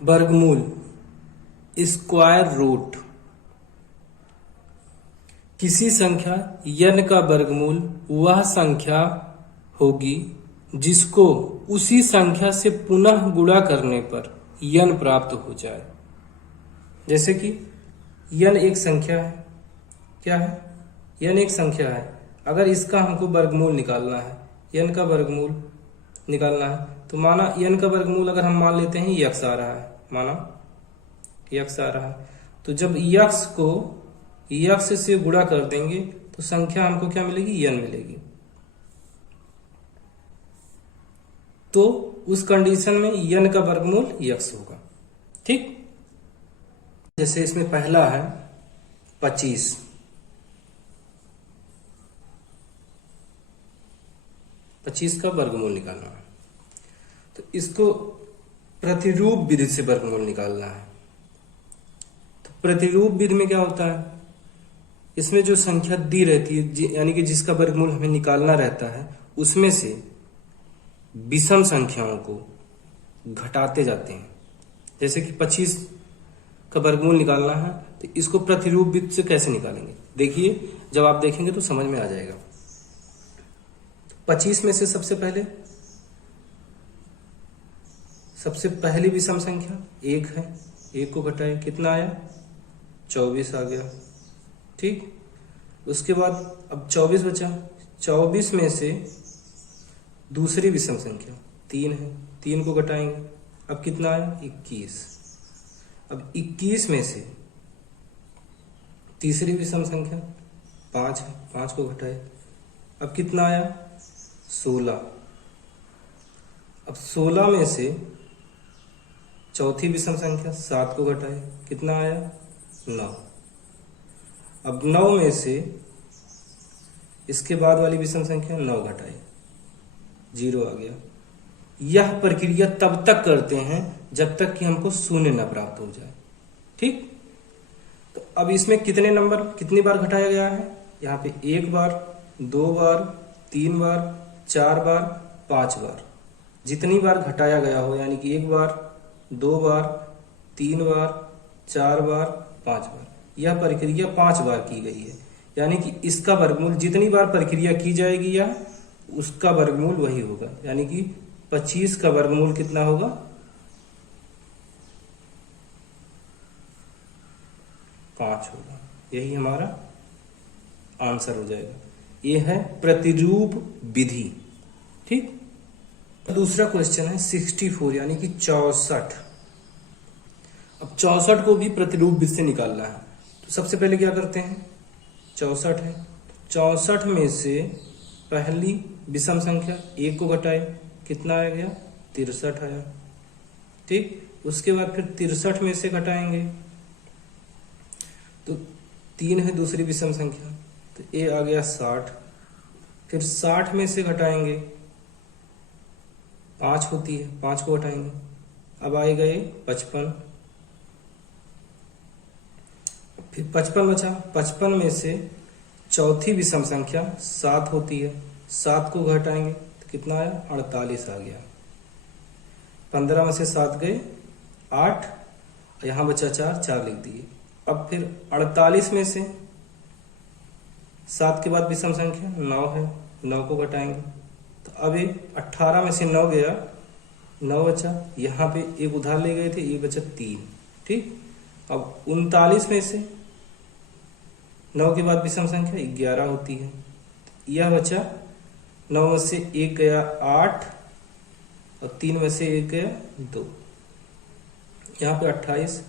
वर्गमूल square root. किसी संख्या n का वर्गमूल वह संख्या होगी जिसको उसी संख्या से पुनः गुणा करने पर n प्राप्त हो जाए। जैसे कि n एक संख्या है। क्या है? n एक संख्या है। अगर इसका हमको वर्गमूल निकालना है, n का वर्गमूल निकालना है, तो माना n का वर्गमूल अगर हम मान लेते हैं x आ रहा है, माना x आ रहा है, तो जब x को x से गुणा कर देंगे तो संख्या हमको क्या मिलेगी? n मिलेगी। तो उस कंडीशन में n का वर्गमूल x होगा। ठीक, जैसे इसमें पहला है 25। 25 का वर्गमूल निकालना है, तो इसको प्रतिरूप विधि से वर्गमूल निकालना है। तो प्रतिरूप विधि में क्या होता है? इसमें जो संख्या दी रहती है, यानी कि जिसका वर्गमूल हमें निकालना रहता है, उसमें से विषम संख्याओं को घटाते जाते हैं। जैसे कि 25 का वर्गमूल निकालना है, तो इसको प्रतिरूप विधि से कैसे निकालेंगे? देखिए, जब आप देखेंगे तो समझ में आ जाएगा। 25 में से सबसे पहली विषम संख्या 1 है। 1 को घटाए कितना आया? 24 आ गया। ठीक, उसके बाद अब 24 बचा। 24 में से दूसरी विषम संख्या 3 है। 3 को घटाएंगे, अब कितना आया? 21। अब 21 में से तीसरी विषम संख्या 5 है। 5 को घटाए, अब कितना आया? 16। अब 16 में से चौथी विषम संख्या 7 को घटाए, कितना आया? 9। अब 9 में से इसके बाद वाली विषम संख्या 9 घटाए, 0 आ गया। यह प्रक्रिया तब तक करते हैं जब तक कि हमको शून्य न प्राप्त हो जाए। ठीक, तो अब इसमें कितनी बार घटाया गया है? यहाँ पे 1 बार, 2 बार, 3 बार, 4 बार, 5 बार। जितनी बार घटाया गया हो, यानी कि 1 बार, 2 बार, 3 बार, 4 बार, 5 बार, यह प्रक्रिया 5 बार की गई है। यानी कि इसका वर्गमूल जितनी बार प्रक्रिया की जाएगी या उसका वर्गमूल वही होगा। यानी कि 25 का वर्गमूल कितना होगा? 5 होगा। यही हमारा आंसर हो जाएगा। यह है प्रतिरूप विधि। ठीक, दूसरा क्वेश्चन है 64 यानी कि 64। अब 64 को भी प्रतिरूप विधि से निकालना है, तो सबसे पहले क्या करते हैं? 64 है, 64 में से पहली विषम संख्या 1 को घटाए, कितना आ गया? 63 आया। ठीक, उसके बाद फिर 63 में से घटाएंगे तो 3 है दूसरी विषम संख्या, तो ये आ गया 60। फिर 60 में से घटाएंगे, 5 होती है, 5 को घटाएंगे, अब आएगा ये 55। फिर 55 बचा। 55 में से चौथी विषम संख्या 7 होती है, 7 को घटाएंगे तो कितना आया? 48 आ गया। 15 में से 7 गए 8, यहां बचा 4 लिख दिए। अब फिर 48 में से 7 के बाद विषम संख्या 9 है, 9 को घटाएंगे तो अब ये 18 में से 9 गया, 9 बचा। यहाँ पे एक उधार ले गए थे, ये बचा 3। ठीक, अब 39 में से 9 के बाद विषम संख्या 11 होती है, यह बचा। 9 में से 1 गया 8 और 3 में से 1 गया 2, यहाँ पे 28।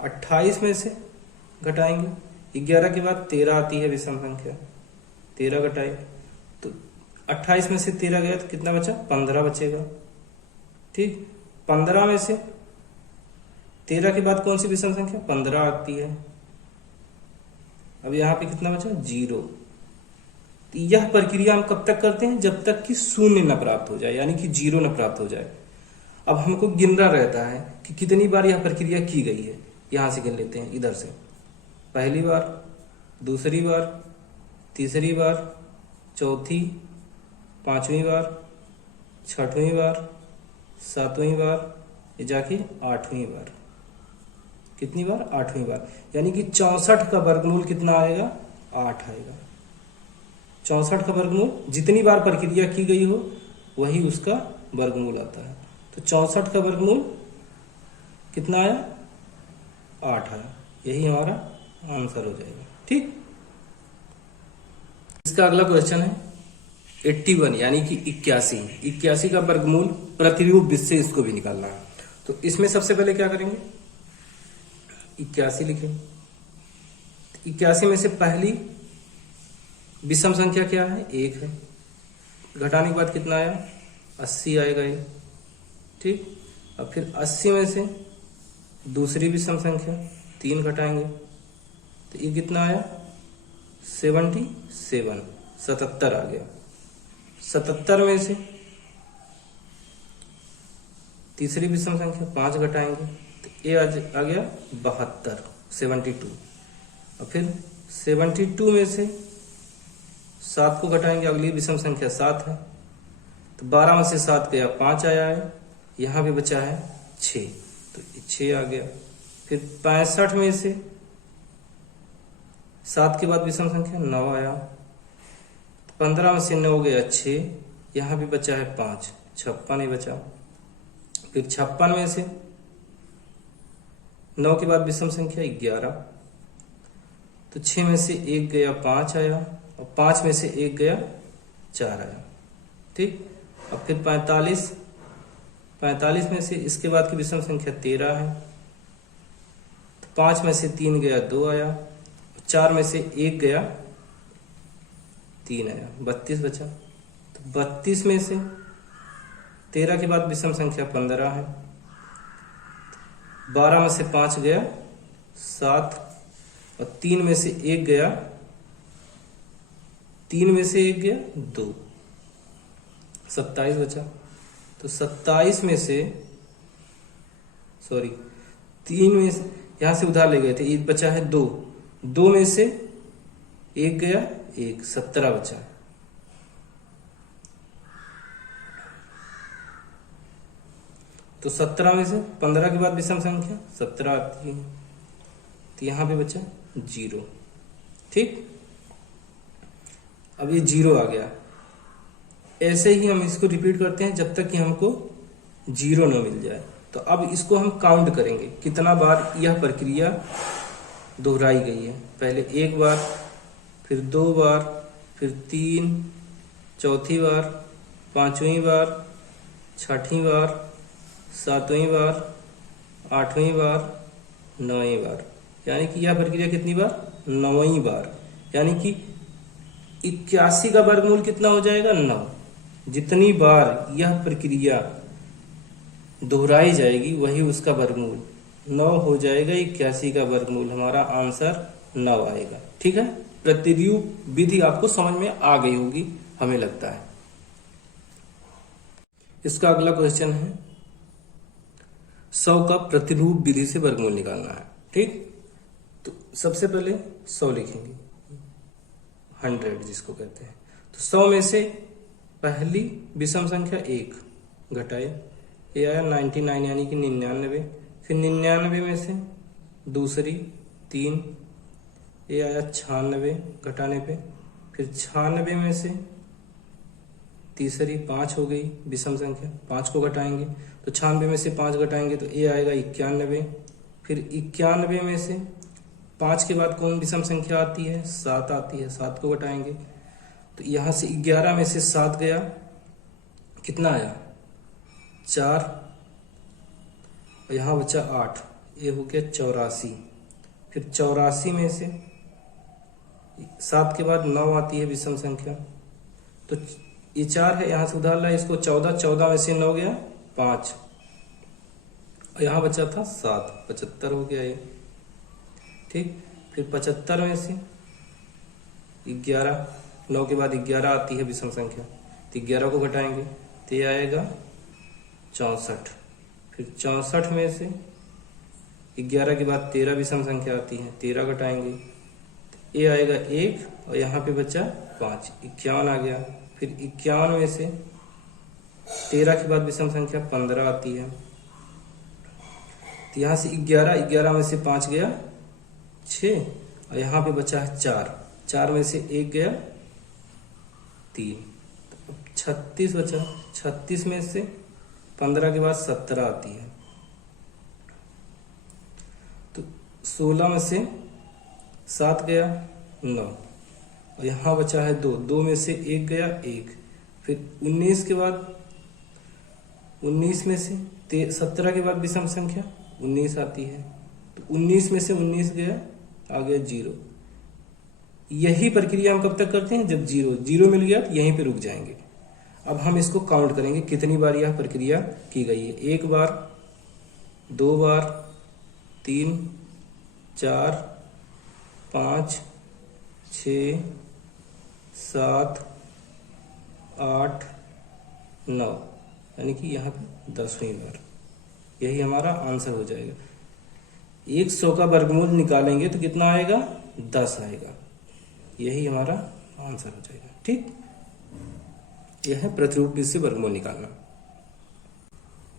28 में से घटाएंगे, 11 के बाद 13 आती है विषम संख्या, 13 घटाए तो 28 में से 13 गया तो कितना बचा? 15 बचेगा। ठीक, 15 में से 13 के बाद कौन सी विषम संख्या? 15 आती है। अब यहाँ पे कितना बचा? 0। तो यह प्रक्रिया हम कब तक करते हैं? जब तक कि शून्य न प्राप्त हो जाए, यानी कि 0 न प्राप्त हो जाए। अब हमको गिनना रहता है कि कितनी बार यह प्रक्रिया की गई है। यहां से गिन लेते हैं, इधर से। पहली बार, दूसरी बार, तीसरी बार, चौथी, 5वीं बार, 6वीं बार, 7वीं बार, ये जाके 8वीं बार, कितनी बार? 8वीं बार, यानी कि 64 का वर्गमूल कितना आएगा? 8 आएगा। 64 का वर्गमूल जितनी बार प्रक्रिया की गई हो वही उसका वर्गमूल आता है। तो 64 का वर्गमूल कितना आया? 8 आया। यही हमारा आंसर हो जाएगा। ठीक, इसका अगला क्वेश्चन है 81 यानी कि 81 का वर्गमूल प्रतिरूप विधि से इसको भी निकालना है। तो इसमें सबसे पहले क्या करेंगे? 81 लिखें। 81 में से पहली विषम संख्या क्या है? 1 है। घटाने के बाद कितना आया? 80 आएगा ये। ठीक, अब फिर 80 में से दूसरी विषम संख्या 3 घटाएंगे तो ये कितना आया? 77, 77 आ गया। 77 में से तीसरी विषम संख्या 5 घटाएंगे तो ये आ गया 72, 72। और फिर 72 में से 7 को घटाएंगे, अगली विषम संख्या 7 है तो 12 में से 7 गया, 5 आया है। यहाँ भी बचा है 6 तो 6 आ गया। फिर 65 में से 7 के बाद विषम संख्या 9 आया, 15 में से 9 गया 6, यहाँ भी बचा है 5, 56 ही बचा। फिर 56 में से 9 के बाद विषम संख्या 11 तो 6 में से 1 गया 5 आया और 5 में से 1 गया 4 आया। ठीक, अब फिर 45 में से इसके बाद की विषम संख्या 13 है तो 5 में से 3 गया 2 आया, 4 में से 1 गया 3 आया, 32 बचा। तो 32 में से 13 के बाद विषम संख्या 15 है, 12 में से 5 गया 7 और 3 में से 1 गया 2, 27 बचा। तो 27 में से 3 में से यहां से उधार ले गए थे, एक बचा है 2 में से 1 गया 1, 17 बचा। तो 17 में से 15 के बाद विषम संख्या 17 आती है तो यहां पे बचा 0। ठीक, अब ये 0 आ गया। ऐसे ही हम इसको रिपीट करते हैं जब तक कि हमको 0 न मिल जाए। तो अब इसको हम काउंट करेंगे कितना बार यह प्रक्रिया दोहराई गई है। पहले 1 बार, फिर 2 बार, फिर 3, चौथी बार, 5वीं बार, 6वीं बार, 7वीं बार, 8वीं बार, 9वीं बार। यानी कि यह प्रक्रिया कितनी बार? 9वीं बार। यानी कि 81 का वर्गमूल कितना हो जाएगा? 9। जितनी बार यह प्रक्रिया दोहराई जाएगी वही उसका वर्गमूल 9 हो जाएगा। 81 का वर्गमूल हमारा आंसर 9 आएगा। ठीक है, प्रतिरूप विधि आपको समझ में आ गई होगी हमें लगता है। इसका अगला क्वेश्चन है 100 का प्रतिरूप विधि से वर्गमूल निकालना है। ठीक, तो सबसे पहले 100 लिखेंगे, 100 जिसको कहते हैं। तो 100 में से पहली विषम संख्या 1 घटाए, ये आया 99 यानी कि 99। फिर 99 में से दूसरी 3, ये आया 96 घटाने पे। फिर 96 में से तीसरी 5 हो गई विषम संख्या, 5 को घटाएंगे तो 96 में से 5 घटाएंगे तो ये आएगा 91। फिर 91 में से 5 के बाद कौन विषम संख्या आती है? 7 आती है, 7 को घटाएंगे तो यहां से 11 में से 7 गया, कितना आया? 4 और यहां बचा 8, ये हो गया 84। फिर 84 में से 7 के बाद 9 आती है विषम संख्या, तो ये 4 है, यहां से उधार लाए इसको 14, 14 में से 9 गया 5 और यहां बचा था 7, 75 हो गया ये। ठीक, फिर 75 में से 11, 9 के बाद 11 आती है विषम संख्या तो 11 को घटाएंगे तो ये आएगा 64। फिर 64 में से 11 के बाद 13 विषम संख्या आती है, 13 घटाएंगे तो ये आएगा 1 और यहाँ पे बचा 5, 51 आ गया। फिर 51 में से 13 के बाद विषम संख्या 15 आती है तो यहाँ से 11, 11 में से 5 गया 6, और यहाँ पे बचा है 4, 4 में से 1 गया 3, 36 बचा। 36 में से 15 के बाद 17 आती है, तो 16 में से 7 गया 9, और यहाँ बचा है 2, 2 में से 1 गया 1, फिर 19 के बाद 19 में से 17 के बाद विषम संख्या 19 आती है, तो 19 में से 19 गया, आ गया 0। यही प्रक्रिया हम कब तक करते हैं, जब 0 मिल गया तो यहीं पे रुक जाएंगे। अब हम इसको काउंट करेंगे कितनी बार यह प्रक्रिया की गई है। 1 बार, 2 बार, 3, 4, 5, 6, 7, 8, 9, यानी कि यहाँ पे 10वीं बार। यही हमारा आंसर हो जाएगा। 100 का वर्गमूल निकालेंगे तो कितना आएगा, 10 आएगा। यही हमारा आंसर हो जाएगा। ठीक, यह है प्रतिरूप विधि से वर्गमूल निकालना।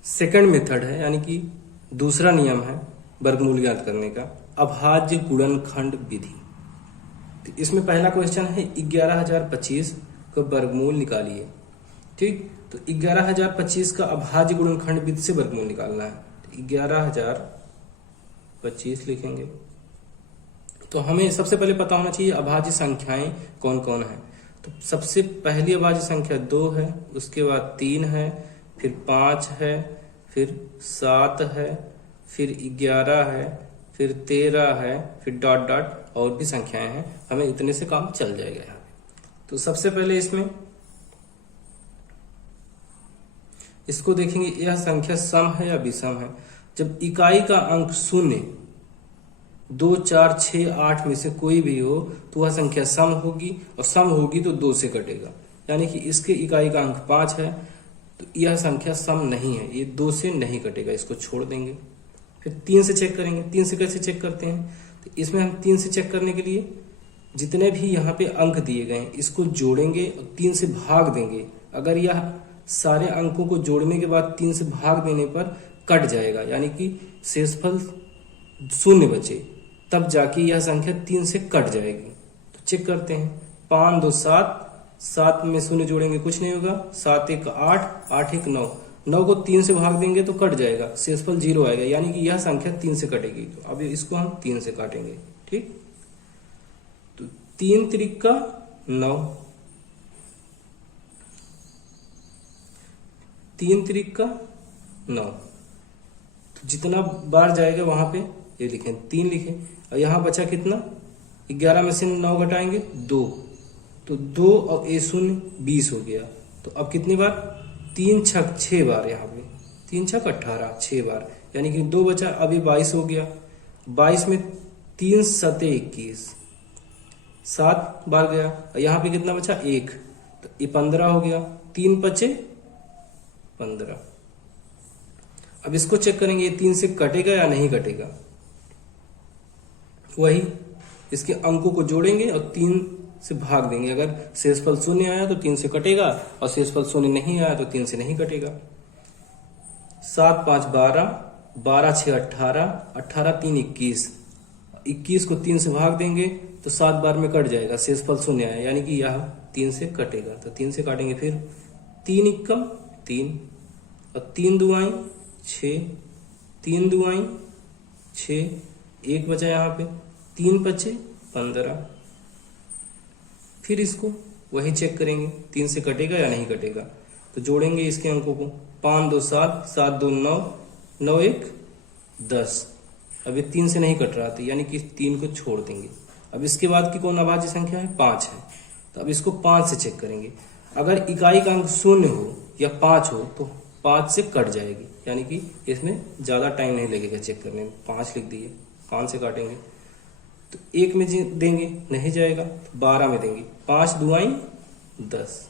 सेकंड मेथड है, यानी कि दूसरा नियम है वर्गमूल ज्ञात करने का, अभाज्य गुणनखंड विधि। तो इसमें पहला क्वेश्चन है 11025 का वर्गमूल निकालिए। ठीक, तो 11025 का अभाज्य गुणनखंड विधि से वर्गमूल निकालना है। तो 11025 लिखेंगे। तो हमें सबसे पहले पता होना चाहिए अभाज्य संख्याएं कौन कौन है। तो सबसे पहली अभाज्य संख्या 2 है, उसके बाद 3 है, फिर 5 है, फिर 7 है, फिर 11 है, फिर 13 है, फिर डॉट डॉट और भी संख्याएं हैं। हमें इतने से काम चल जाएगा यहाँ पे। तो सबसे पहले इसको देखेंगे, यह संख्या सम है या विषम है। जब इकाई का अंक 0, 2, 4, 6, 8 में से कोई भी हो तो वह संख्या सम होगी, और सम होगी तो 2 से कटेगा। यानी कि इसके इकाई का अंक 5 है तो यह संख्या सम नहीं है, ये 2 से नहीं कटेगा, इसको छोड़ देंगे। फिर 3 से चेक करेंगे। 3 से कैसे चेक करते हैं, तो इसमें हम 3 से चेक करने के लिए जितने भी यहाँ पे अंक दिए गए हैं इसको जोड़ेंगे और 3 से भाग देंगे। अगर यह सारे अंकों को जोड़ने के बाद 3 से भाग देने पर कट जाएगा, यानी कि शेषफल 0 बचे, तब जाके यह संख्या 3 से कट जाएगी। तो चेक करते हैं। 5, 2, 7, 7 में 0 जोड़ेंगे कुछ नहीं होगा, 7, 1, 8, 8, 1, 9, 9 को 3 से भाग देंगे तो कट जाएगा, शेषफल 0 आएगा, यानी कि यह संख्या 3 से कटेगी। तो अब इसको हम 3 से काटेंगे। ठीक, तो 3 त्रिका 9, 3 त्रिका 9, तो जितना बार जाएगा वहां पे ये लिखें, 3 लिखें। और यहां बचा कितना, 11 में से 9 घटाएंगे 2, तो 2 और ए 0 20 हो गया। तो अब कितनी बार, 3 छक 6 बार, यहाँ पे 3 छक 18, 6 बार, यानी कि 2 बचा, अभी 22 हो गया। 22 में 3 सते 21, 7 बार गया, और यहाँ पे कितना बचा, 1, तो ये 15 हो गया। 3 बचे 15। अब इसको चेक करेंगे, ये 3 से कटेगा या नहीं कटेगा। वही इसके अंकों को जोड़ेंगे और 3 से भाग देंगे। अगर शेषफल 0 आया तो 3 से कटेगा, और शेषफल 0 नहीं आया तो 3 से नहीं कटेगा। 7, 5, 12, 12, 6, 18, 18, 3, 21, 21 को 3 से भाग देंगे तो 7 बार में कट जाएगा, शेषफल 0 आया, यानी कि यह 3 से कटेगा। तो 3 से काटेंगे। फिर 3 एकम 3, और 3 दुआई 6, 3 दुआई 6, 1 बचा यहाँ पे, 3 बचे 15। फिर इसको वही चेक करेंगे 3 से कटेगा या नहीं कटेगा। तो जोड़ेंगे इसके अंकों को, 5, 2, 7, 7, 2, 9, 9, 1, 10। अब ये 3 से नहीं कट रहा था, यानी कि 3 को छोड़ देंगे। अब इसके बाद की कौन अभाज्य संख्या है, 5 है। तो अब इसको 5 से चेक करेंगे। अगर इकाई का अंक 0 हो या 5 हो तो 5 से कट जाएगी, यानी कि इसमें ज्यादा टाइम नहीं लगेगा चेक करने में। 5 लिख दिए, 5 से काटेंगे तो 1 में देंगे, नहीं जाएगा, तो 12 में देंगे। 5 दुआई 10,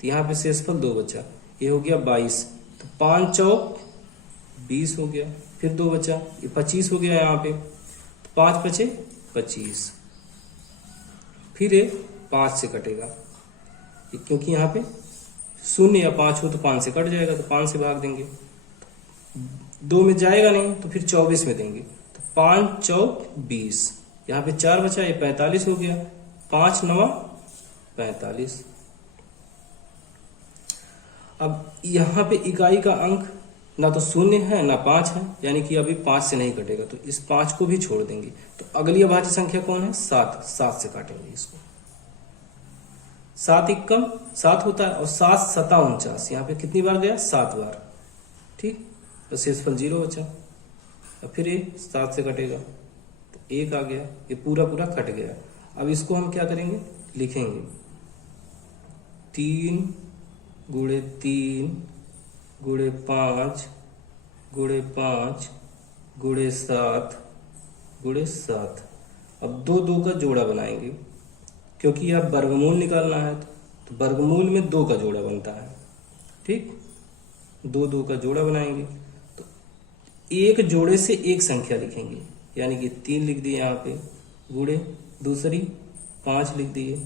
तो यहाँ पे शेषफल 2 बचा, ये हो गया 22। तो 5 चौक 20 हो गया। फिर 2 बचा, ये 25 हो गया यहाँ पे, तो 5 बचे 25। फिर ये 5 से कटेगा, क्योंकि यहाँ पे 0 या 5 हो तो 5 से कट जाएगा, तो 5 से भाग देंगे। 2 में जाएगा नहीं तो फिर 24 में देंगे, तो 5 चौक 20, यहाँ पे 4 बचा, ये 45 हो गया, 5 नवा 45। अब यहाँ पे इकाई का अंक ना तो 0 है ना 5 है, यानी कि अभी 5 से नहीं कटेगा, तो इस 5 को भी छोड़ देंगे। तो अगली अभाज्य संख्या कौन है? 7, 7 से काटेंगे इसको। 7 एकम 7 होता है, और 7 सता 49, यहाँ पे कितनी बार गया? 7 बार, ठीक। तो शेषफल 0 बचा। अब फिर ये 7 से कटेगा तो 1 आ गया, ये पूरा पूरा कट गया। अब इसको हम क्या करेंगे? लिखेंगे 3 गुणे 3 गुणे 5 गुणे 5 गुणे 7 गुणे 7। अब 2 2 का जोड़ा बनाएंगे, क्योंकि यह वर्गमूल निकालना है, तो वर्गमूल में 2 का जोड़ा बनता है, ठीक। 2 2 का जोड़ा बनाएंगे, तो एक जोड़े से एक संख्या लिखेंगे, यानी कि 3 लिख दिए यहाँ पे, गुणे दूसरी 5 लिख दिए,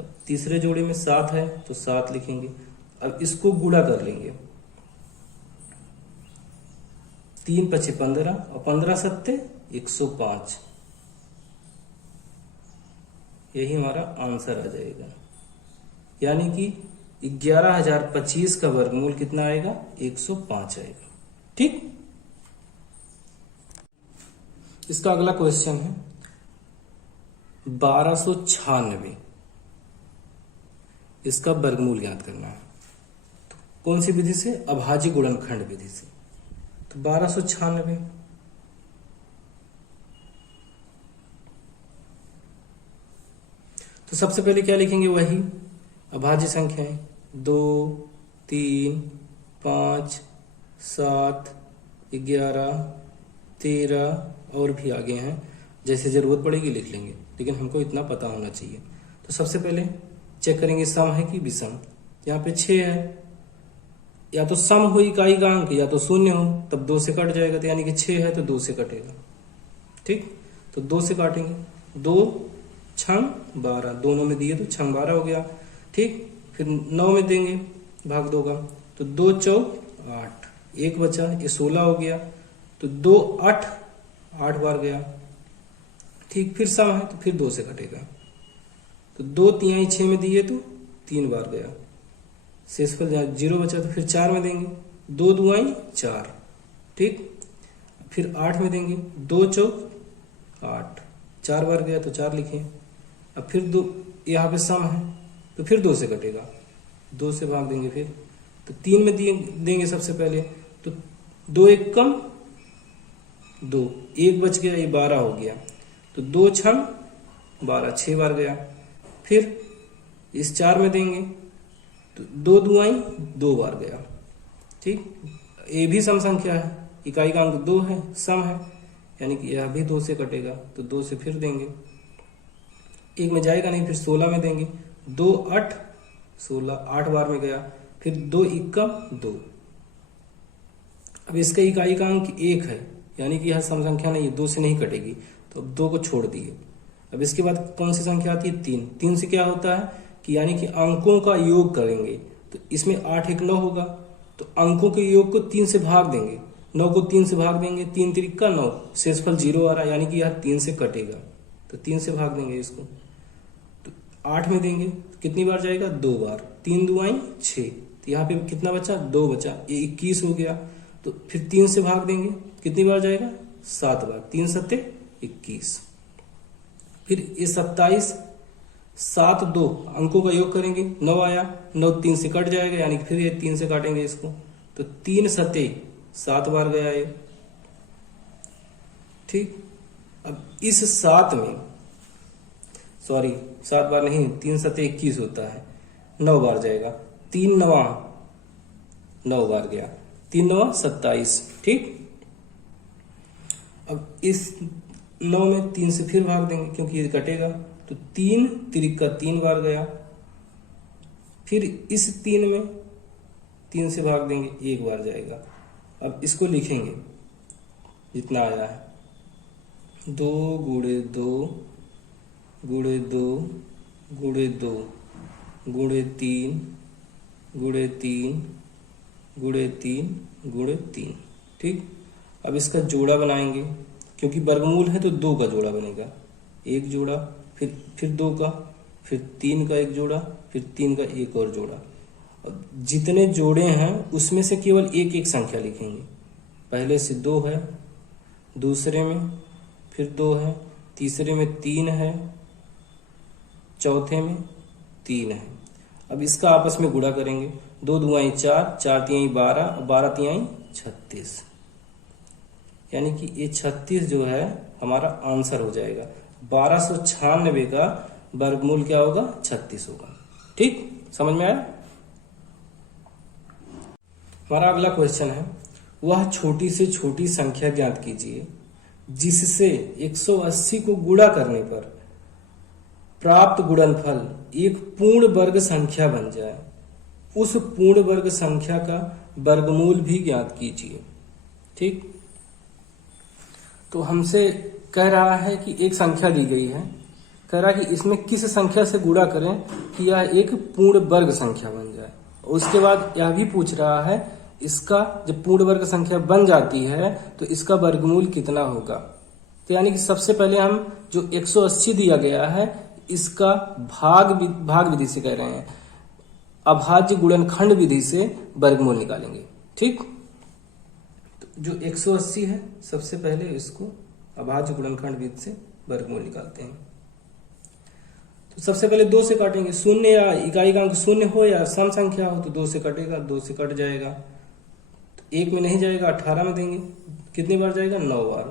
अब तीसरे जोड़े में 7 है तो 7 लिखेंगे। अब इसको गुणा कर लेंगे, 3 पचे 15 और 15 सत्ते 105, यही हमारा आंसर आ जाएगा। यानी कि 11,025 का वर्गमूल कितना आएगा? 105 आएगा, ठीक। इसका अगला क्वेश्चन है 1296, इसका वर्गमूल ज्ञात करना है। तो कौन सी विधि से? अभाज्य गुणनखंड विधि से। तो 1296, तो सबसे पहले क्या लिखेंगे? वही अभाज्य संख्याएं 2 3 5 7 11 13 और भी आगे हैं, जैसे जरूरत पड़ेगी लिख लेंगे, लेकिन हमको इतना पता होना चाहिए। तो सबसे पहले चेक करेंगे सम है कि विषम। यहाँ पे 6 है, या तो सम हो इकाई का अंक या तो 0 हो, तब 2 से कट जाएगा, तो यानी कि 6 है तो 2 से कटेगा, ठीक। तो 2 से काटेंगे, 2 छंग 12, दोनों में दिए तो छंग 12 हो गया, ठीक। फिर 9 में देंगे भाग 2 का, तो 2 चौक 8, 1 बचा, ये 16 हो गया, तो 2 8 8 बार गया, ठीक। फिर सम है तो फिर 2 से कटेगा, तो 2 तिहाई 6 में दिए तो 3 बार गया, शेषफल 0 बचा, तो फिर 4 में देंगे, 2 दुआई 4, ठीक। फिर 8 में देंगे, 2 चौक 8, 4 बार गया तो 4 लिखे। अब फिर 2, यहाँ पे सम है तो फिर 2 से कटेगा, 2 से भाग देंगे, फिर तो 3 में देंगे सबसे पहले, तो 2 एक कम 2, 1 बच गया, ये 12 हो गया, तो 2 छंग 12, 6 बार गया। फिर इस 4 में देंगे तो 2 दुआई 2 बार गया, ठीक। ये भी सम संख्या है, इकाई का अंक 2 है, सम है, यानी कि यह भी 2 से कटेगा, तो 2 से फिर देंगे, 1 में जाएगा नहीं, फिर 16 में देंगे, 2 8 16, 8 बार में गया, फिर 2 इक्का 2। अब इसका इकाई का अंक 1 है, यानी कि यह सम संख्या नहीं है, 2 से नहीं कटेगी, तो अब 2 को छोड़ दिए। अब इसके बाद कौन सी संख्या आती है? 3। 3 से क्या होता है कि यानी कि अंकों का योग करेंगे, तो इसमें 8 1 9 होगा, तो अंकों के योग को 3 से भाग देंगे, 9 को 3 से भाग देंगे, 3 तिरिक्का 9, शेषफल 0 आ रहा है, यानी कि यह 3 से कटेगा, तो 3 से भाग देंगे इसको, तो 8 में देंगे, कितनी बार जाएगा? 2 बार, 3 दुआई 6, तो यहाँ पे कितना बचा? 2 बचा, ये 21 हो गया, तो फिर 3 से भाग देंगे, कितनी बार जाएगा? 7 बार, 3 सत्ते 21। फिर ये 27, 7 2 अंकों का योग करेंगे, 9 आया, 9 3 से कट जाएगा, यानी कि फिर ये 3 से काटेंगे इसको, तो 3 सत्ते 7 बार गया ये, ठीक। अब इस 7 में, सॉरी 7 बार नहीं, 3 सत्ते 21 होता है, 9 बार जाएगा, 3 9 9 बार गया, 3 9 27, ठीक। अब इस 9 में 3 से फिर भाग देंगे, क्योंकि ये कटेगा, तो 3 तिरिक्का 3 बार गया, फिर इस 3 में 3 से भाग देंगे, 1 बार जाएगा। अब इसको लिखेंगे जितना आया है, 2 गुणे 2 गुणे 2 गुणे 2 गुणे 3 गुणे 3 गुणे 3 गुणे 3, ठीक। अब इसका जोड़ा बनाएंगे, क्योंकि वर्गमूल है तो 2 का जोड़ा बनेगा, एक जोड़ा, फिर 2 का, फिर 3 का एक जोड़ा, फिर 3 का एक और जोड़ा। अब जितने जोड़े हैं उसमें से केवल एक एक संख्या लिखेंगे। पहले से 2 है, दूसरे में फिर 2 है, तीसरे में 3 है, चौथे में 3 है। अब इसका आपस में गुणा करेंगे, 2 दुआई 4, 4 तिहाई 12, 12 तिहाई 36, यानी कि ये 36 जो है हमारा आंसर हो जाएगा। 1296 का वर्गमूल क्या होगा? 36 होगा। ठीक, समझ में आया? हमारा अगला क्वेश्चन है, वह छोटी से छोटी संख्या ज्ञात कीजिए जिससे 180 को गुणा करने पर प्राप्त गुणनफल एक पूर्ण वर्ग संख्या बन जाए। उस पूर्ण वर्ग संख्या का वर्गमूल भी ज्ञात कीजिए। ठीक, तो हमसे कह रहा है कि एक संख्या दी गई है, कह रहा है कि इसमें किस संख्या से गुणा करें कि यह एक पूर्ण वर्ग संख्या बन जाए। उसके बाद यह भी पूछ रहा है इसका जब पूर्ण वर्ग संख्या बन जाती है तो इसका वर्गमूल कितना होगा। तो यानी कि सबसे पहले हम जो 180 दिया गया है इसका भाग विधि से कह रहे हैं, अभाज्य गुणनखंड विधि से वर्गमूल निकालेंगे। ठीक, तो जो 180 है सबसे पहले इसको अभाज्य गुणनखंड विधि से वर्गमूल निकालते हैं। तो सबसे पहले 2 से काटेंगे, शून्य या इकाई का अंक शून्य हो या सम संख्या हो तो 2 से कटेगा, 2 से कट जाएगा, तो 1 में नहीं जाएगा, 18 में देंगे, कितनी बार जाएगा? 9 बार।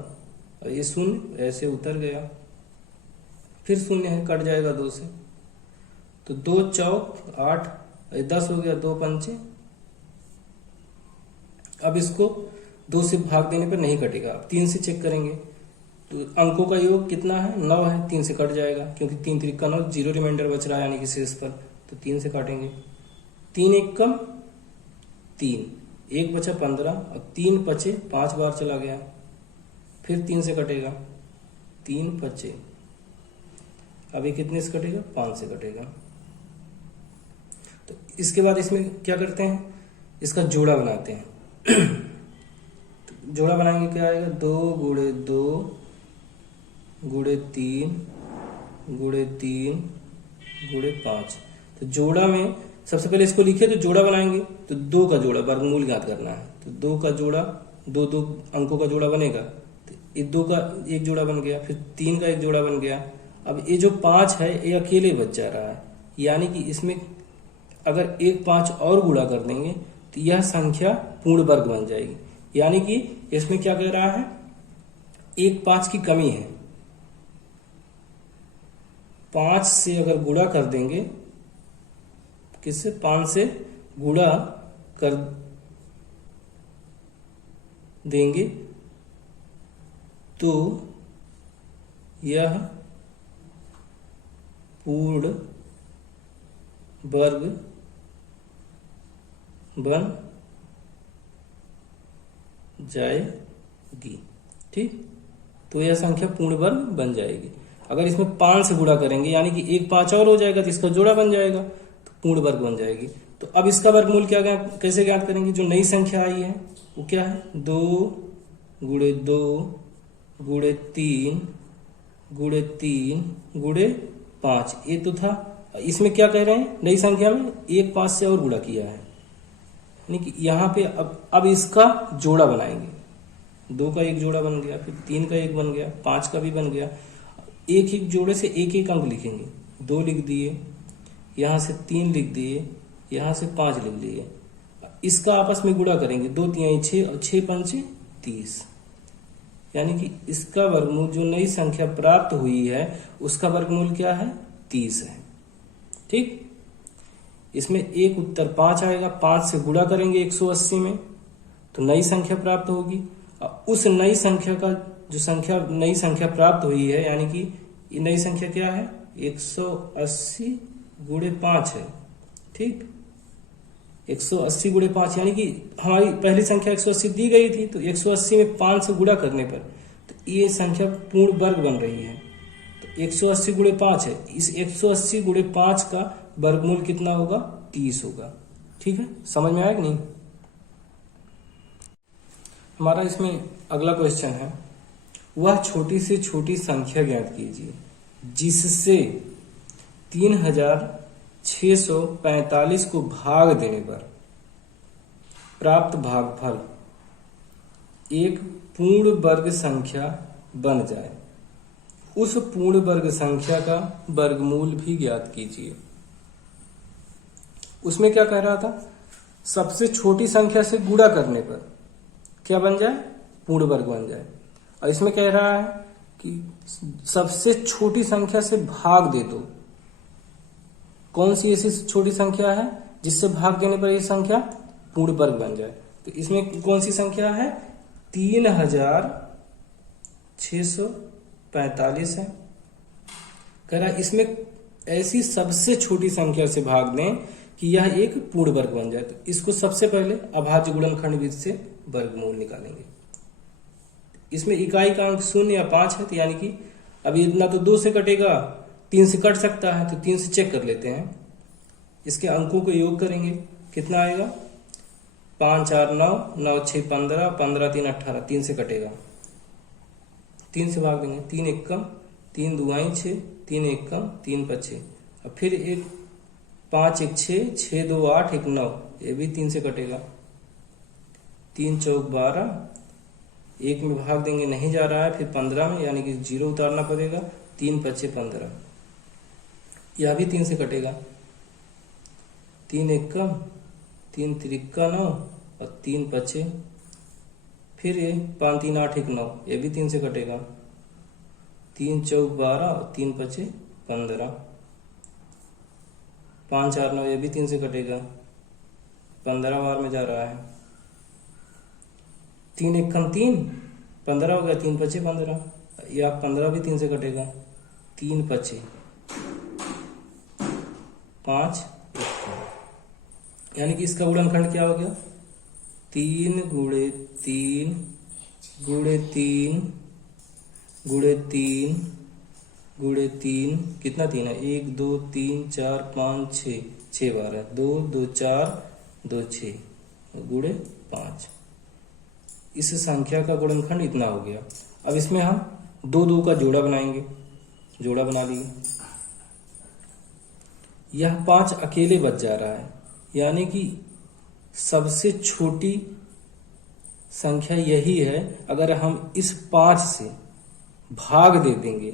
और ये शून्य ऐसे उतर गया, फिर शून्य है, कट जाएगा 2 से, तो 2 चौक 8, 10 हो गया, 2 पंचे। अब इसको 2 से भाग देने पर नहीं कटेगा, अब 3 से चेक करेंगे तो अंकों का योग कितना है? 9 है, 3 से कट जाएगा क्योंकि 3 त्रिका 9, 0 रिमाइंडर बच रहा है यानी कि शेष पर, तो 3 से काटेंगे। 3 एक कम 3, 1 बचा 15 और 3 बचे 5 बार चला गया, फिर 3 से कटेगा, 3 बचे, अभी कितने से कटेगा? 5 से कटेगा। तो इसके बाद इसमें क्या करते हैं? इसका जोड़ा बनाते हैं। तो जोड़ा बनाएंगे, क्या आएगा? 2 गुणे 2 गुणे 3 गुणे 3 गुणे 5। तो जोड़ा में सबसे पहले इसको लिखे तो जोड़ा बनाएंगे, तो 2 का जोड़ा वर्गमूल ज्ञात करना है, तो 2 का जोड़ा, 2 अंकों का जोड़ा बनेगा, तो ये 2 का एक जोड़ा बन गया, फिर 3 का एक जोड़ा बन गया। अब ये जो 5 है ये अकेले बच जा रहा है, यानी कि इसमें अगर एक 5 और गुणा कर देंगे तो यह संख्या पूर्ण वर्ग बन जाएगी। यानी कि इसमें क्या कह रहा है? एक 5 की कमी है, 5 से अगर गुणा कर देंगे, किससे? 5 से गुणा कर देंगे तो यह पूर्ण वर्ग बन जाएगी। ठीक, तो यह संख्या पूर्ण वर्ग बन जाएगी। अगर इसमें 5 से गुणा करेंगे यानी कि एक 5 और हो जाएगा तो इसका जोड़ा बन जाएगा, तो पूर्ण वर्ग बन जाएगी। तो अब इसका वर्गमूल कैसे ज्ञात करेंगे? जो नई संख्या आई है वो क्या है? 2 गुणे 2 गुणे 3 गुणे 3 गुणे 5, ये तो था। इसमें क्या कह रहे हैं? नई संख्या में एक 5 से और गुणा किया है, यानी कि यहाँ पे अब इसका जोड़ा बनाएंगे। 2 का एक जोड़ा बन गया, फिर 3 का एक बन गया, 5 का भी बन गया। एक एक जोड़े से एक एक अंक लिखेंगे, 2 लिख दिए, यहाँ से 3 लिख दिए, यहाँ से 5 लिख दिए। इसका आपस में गुणा करेंगे, 2 तिहाई 6 और 6 पंचे 30, यानी कि इसका वर्गमूल जो नई संख्या प्राप्त हुई है उसका वर्गमूल क्या है? 30 है। ठीक, इसमें एक उत्तर 5 आएगा, 5 से गुणा करेंगे 180 में तो नई संख्या प्राप्त होगी। उस नई संख्या का जो नई संख्या प्राप्त हुई है, यानी कि ये नई संख्या क्या है? 180 गुणे 5 है। ठीक, 180 गुणे 5 यानी कि हमारी पहली संख्या 180 दी गई थी, तो 180 में 5 से गुणा करने पर तो ये संख्या पूर्ण वर्ग बन रही है। तो 180 गुणे 5 है, इस 180 गुणे 5 का वर्गमूल कितना होगा? 30 होगा। ठीक है, समझ में आया कि नहीं? हमारा इसमें अगला क्वेश्चन है, वह छोटी से छोटी संख्या ज्ञात कीजिए जिससे 3645 को भाग देने पर प्राप्त भागफल एक पूर्ण वर्ग संख्या बन जाए। उस पूर्ण वर्ग संख्या का वर्गमूल भी ज्ञात कीजिए। उसमें क्या कह रहा था, सबसे छोटी संख्या से गुणा करने पर क्या बन जाए, पूर्ण वर्ग बन जाए। और इसमें कह रहा है कि सबसे छोटी संख्या से भाग दे दो। कौन सी ऐसी छोटी संख्या है जिससे भाग देने पर यह संख्या पूर्ण वर्ग बन जाए? तो इसमें कौन सी संख्या है, 3645 है। कह रहा है इसमें ऐसी सबसे छोटी संख्या से भाग दें कि यह एक पूर्ण वर्ग बन जाए। तो इसको सबसे पहले अभाज्य गुणनखंड विधि से वर्गमूल निकालेंगे। इसमें इकाई का अंक 0 या 5 है, तो यानी कि अभी इतना तो 2 से कटेगा, 3 से कट सकता है, तो 3 से चेक कर लेते हैं। इसके अंकों को योग करेंगे, कितना आएगा, 5 4 9, 9 6 15, 15 3 18, 3 से कटेगा, 3 से भाग देंगे, 3 1 कम, 3 2 6, 3 1 कम, 3 5 6, अब फिर एक 5 1 6, 6 2 8, 1 9, ये भी 3 से कटेगा, 3 4 12, 1 में भाग देंगे नहीं जा रहा है, फिर 15 में यानी कि 0 उतारना पड़ेगा, 3 5 15, यह भी 3 से कटेगा, 3 1 कम, 3 3 9 और 3 5, फिर ये 5 3 8 1 9, ये भी 3 से कटेगा, 3 4 12 और 3 5 15, 5 4 9, ये भी 3 से कटेगा, 15 बार में जा रहा है, 3 1 कम 3, 15 हो गया, 3 5 15, या 15 भी 3 से कटेगा, 3 5 5, यानी कि इसका गुणनखंड क्या हो गया, 3 गुणे 3 गुणे 3 गुणे 3 गुणे 3, कितना 3 है, 1 2 3 4 5 6, 6 बार है, 2 2 4 2 6 गुणे 5। इस संख्या का गुणनखंड इतना हो गया। अब इसमें हम 2 2 का जोड़ा बनाएंगे, जोड़ा बना लिए, यह 5 अकेले बच जा रहा है, यानी कि सबसे छोटी संख्या यही है। अगर हम इस 5 से भाग दे देंगे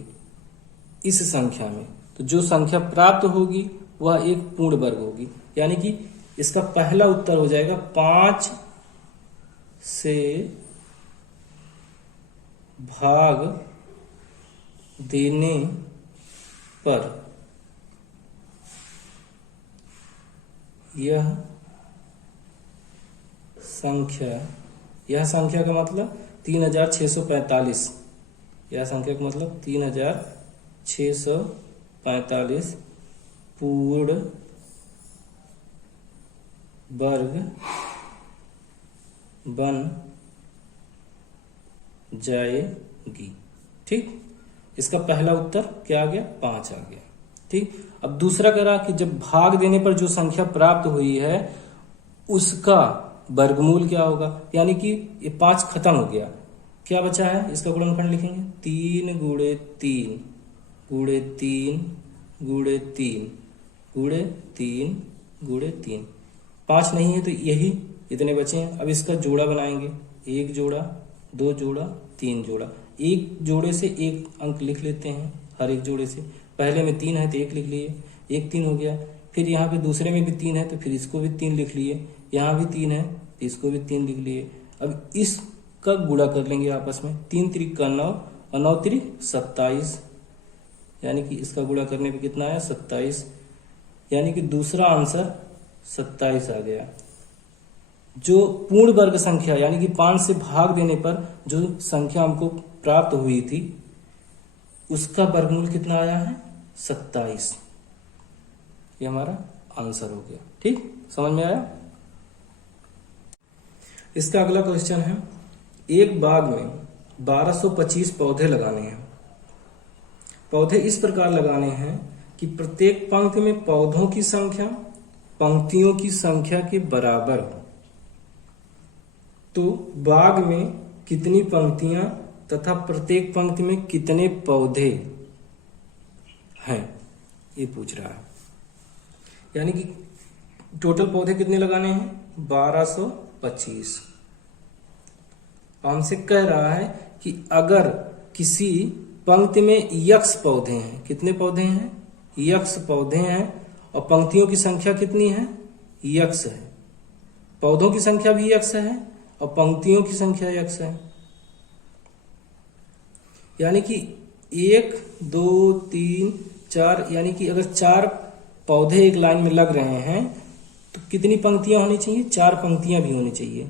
इस संख्या में, तो जो संख्या प्राप्त होगी वह एक पूर्ण वर्ग होगी, यानी कि इसका पहला उत्तर हो जाएगा 5 से भाग देने पर यह संख्या का मतलब 3645, यह संख्या का मतलब 3645 पूर्ण वर्ग बन जाएगी। ठीक, इसका पहला उत्तर क्या आ गया, 5 आ गया। ठीक, अब दूसरा कह रहा कि जब भाग देने पर जो संख्या प्राप्त हुई है उसका वर्गमूल क्या होगा, यानी कि ये 5 खत्म हो गया, क्या बचा है, इसका गुणनखंड लिखेंगे, 3 गुणे 3 गुणे 3 गुणे 3 गुणे 3 गुणे 3, 5 नहीं है तो यही इतने बचे हैं। अब इसका जोड़ा बनाएंगे, 1 जोड़ा 2 जोड़ा 3 जोड़ा, एक जोड़े से एक अंक लिख लेते हैं, हर एक जोड़े से। पहले में 3 है तो 1 लिख लिए, 1 3 हो गया। फिर यहाँ पे दूसरे में भी 3 है तो फिर इसको भी 3 लिख लिए, यहाँ भी 3 है तो इसको भी 3 लिख लिए। अब इसका गुणा कर लेंगे आपस में, 3 3 का 9 और 9 3 27, यानी कि इसका गुणा करने पे कितना आया, 27, यानी कि दूसरा आंसर 27 आ गया। जो पूर्ण वर्ग संख्या यानी कि 5 से भाग देने पर जो संख्या हमको प्राप्त हुई थी उसका वर्गमूल कितना आया है, 27। ये हमारा आंसर हो गया। ठीक, समझ में आया। इसका अगला क्वेश्चन है, एक बाग में 1225 पौधे लगाने हैं। पौधे इस प्रकार लगाने हैं कि प्रत्येक पंक्ति में पौधों की संख्या पंक्तियों की संख्या के बराबर हो। तो बाग में कितनी पंक्तियां तथा प्रत्येक पंक्ति में कितने पौधे हैं, ये पूछ रहा है। यानी कि टोटल पौधे कितने लगाने हैं, 1225। हमसे कह रहा है कि अगर किसी पंक्ति में यक्ष पौधे हैं, कितने पौधे हैं, यक्ष पौधे हैं, और पंक्तियों की संख्या कितनी है, यक्ष है। पौधों की संख्या भी यक्ष है और पंक्तियों की संख्या यक्ष है। यानी कि 1 2 3 4, यानी कि अगर 4 पौधे एक लाइन में लग रहे हैं तो कितनी पंक्तियां होनी चाहिए, 4 पंक्तियां भी होनी चाहिए।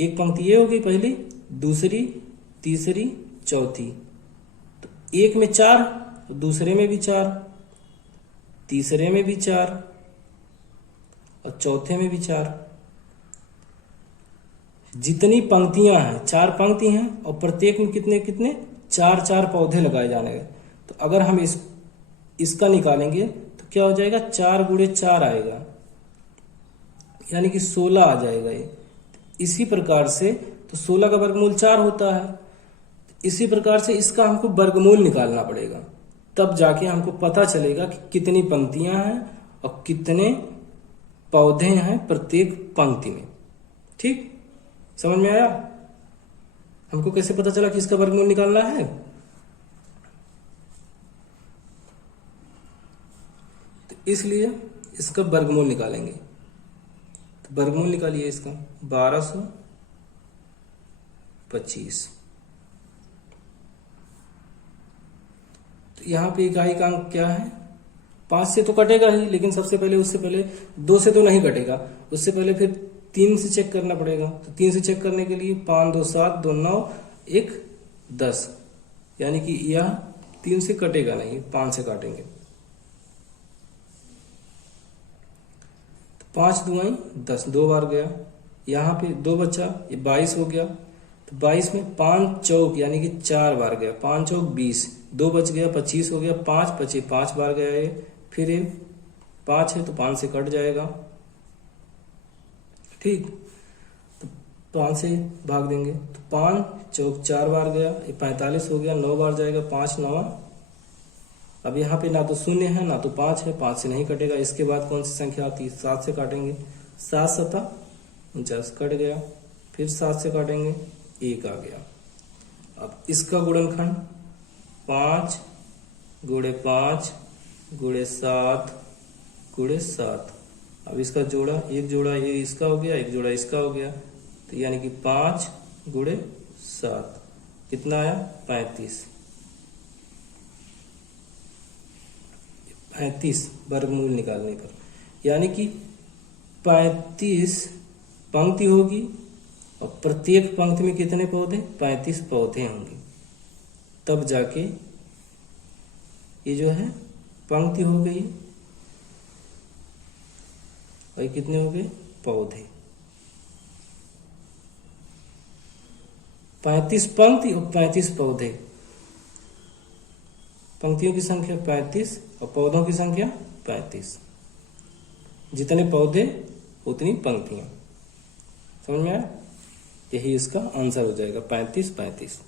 एक पंक्ति ये होगी पहली, दूसरी, तीसरी, चौथी। तो एक में 4, दूसरे में भी 4, तीसरे में भी 4 और चौथे में भी 4। जितनी पंक्तियां हैं, 4 पंक्ति हैं और प्रत्येक में कितने कितने 4 पौधे लगाए जाने। तो अगर हम इसका निकालेंगे तो क्या हो जाएगा, 4 गुणे 4 आएगा, यानी कि 16 आ जाएगा ये। इसी प्रकार से तो 16 का वर्गमूल 4 होता है। इसी प्रकार से इसका हमको वर्गमूल निकालना पड़ेगा, तब जाके हमको पता चलेगा कि कितनी पंक्तियां हैं और कितने पौधे हैं प्रत्येक पंक्ति में। ठीक, समझ में आया? हमको कैसे पता चला कि इसका वर्गमूल निकालना है? तो इसलिए इसका वर्गमूल निकालेंगे। तो वर्गमूल निकालिए इसका, 1225। तो यहां पे इकाई का अंक क्या है, 5 से तो कटेगा ही, लेकिन सबसे पहले उससे पहले 2 से तो नहीं कटेगा, उससे पहले फिर 3 से चेक करना पड़ेगा। तो 3 से चेक करने के लिए 5 2 7 2 9 1 10, यानी कि यह 3 से कटेगा नहीं, 5 से काटेंगे। तो 5 2 10, 2 बार गया, यहाँ पे 2 बचा, ये 22 हो गया। तो 22 में 5 चौक यानी कि 4 बार गया, 5 चौक 20, 2 बच गया, 25 हो गया, 5 बचे, 5 बार गया ये। फिर ये 5 है तो 5 से कट जाएगा। ठीक, तो 5 से भाग देंगे तो 5 चौक 4 बार गया, ये 45 हो गया, 9 बार जाएगा, 5 9। अब यहाँ पे ना तो 0 है ना तो 5 है, 5 से नहीं कटेगा। इसके बाद कौन सी संख्या आती है, 7 से काटेंगे, 7 7 49 कट गया। फिर 7 से काटेंगे, 1 आ गया। अब इसका गुणनखंड 5 गुणे 5 गुणे 7 गुणे 7। अब इसका जोड़ा, एक जोड़ा ये इसका हो गया, एक जोड़ा इसका हो गया, तो यानी कि 5 गुणे 7 कितना आया, 35। 35 वर्गमूल निकालने पर, यानी कि 35 पंक्ति होगी और प्रत्येक पंक्ति में कितने पौधे, 35 पौधे होंगे। तब जाके ये जो है पंक्ति हो गई और कितने हो गए, पौधे। 35 पंक्ति और 35 पौधे। पंक्तियों की संख्या 35 और पौधों की संख्या 35। जितने पौधे उतनी पंक्तियां। समझ में आया? यही इसका आंसर हो जाएगा, 35 35।